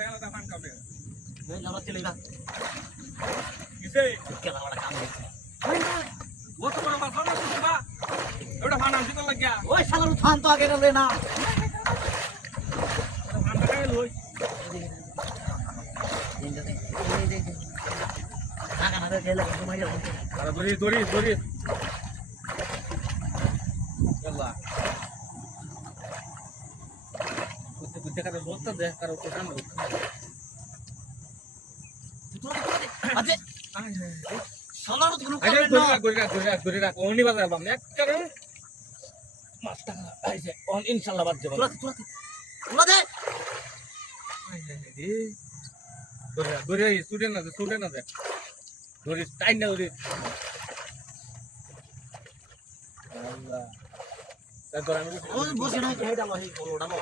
আলাদা ফান কামে এই নাও চলে যা কিসে কেলা বড় কাম হচ্ছে ও তো বড় মাছ না সুবা ওটা ফান আনতে কোন লাগিয়া ওই শালার ফান তো আগে রে না ফান লাগাই লই না না রে গেলে ঘুমাই যাও আরে দড়ি আল্লাহ কুত্তে কারে বলতে দে কারো তো কাম আজে শালার তো কোনো আরে কাম গড়ি রাখ ওনি বাজার বাম এক কারণ মাছটা আইছে অন ইনশাআল্লাহ বাদ দেব তোরা দে গড়ি স্টুডেন্ট না দে গড়ি টাইম না গড়ি আল্লাহ তারপর আমি ওই বসে না হেডা লহি ওড়া লো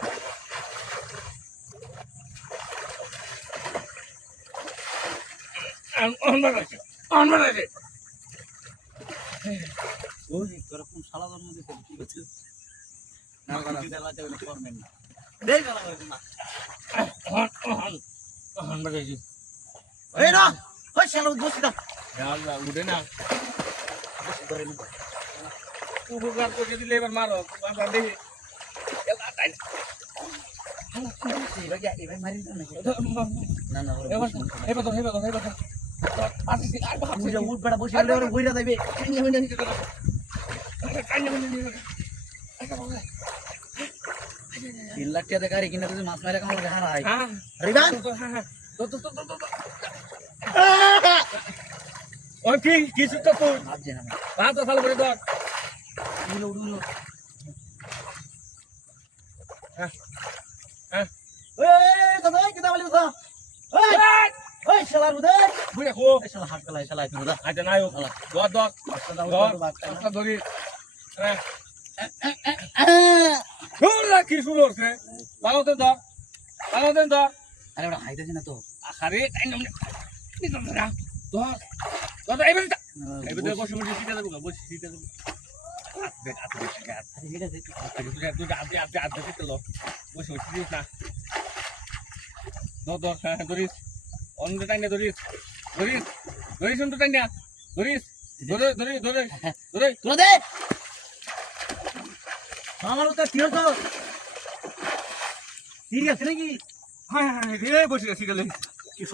অন বানাইছে ওই তোরা কোন শালা জন্ম দিতে কি করছিস না না দেলাতে বলে করবেন না দেই গলা বলে না অন বানাইছে এই না ওই শালা বসে না আল্লাহ উড়ে না বসে ধরে নি উপকার করে দিলে এবার মারো বাবা দেখি এলা টাইম এবার মারি না না এবার বুঝা উঠ বেড়া বসে গেলে বইরা দেবে তিন লাখ টাকা দেখারি কিনা তুই মাছ মারে কেমন দেখা হারাই রিবান ওই কি সুতো তুই ভাবছে না ভাত ভালো করে ধর উড়ো হ্যাঁ এই দাদা কিটা বলি কথা ওই শালার উদে বুঝে খো এই শালা হাত গলাই শালা তুমি দা আজ নাই ধর ধরি হ্যাঁ কি শুরু হচ্ছে ভালো তো ধর আরে ওটা হাইতেছে না তো আরে টাইম ধর এবার বসে সিটা দেবো বসে সিটা দেবো এটা দেখ ধরিস অন্য টাইম ধরিস অন্য টাইম ধরিস ধরে তোরা দে আমার তো কি হতো ঠিক আছে নাকি হ্যাঁ বসে গেছি গেলে কি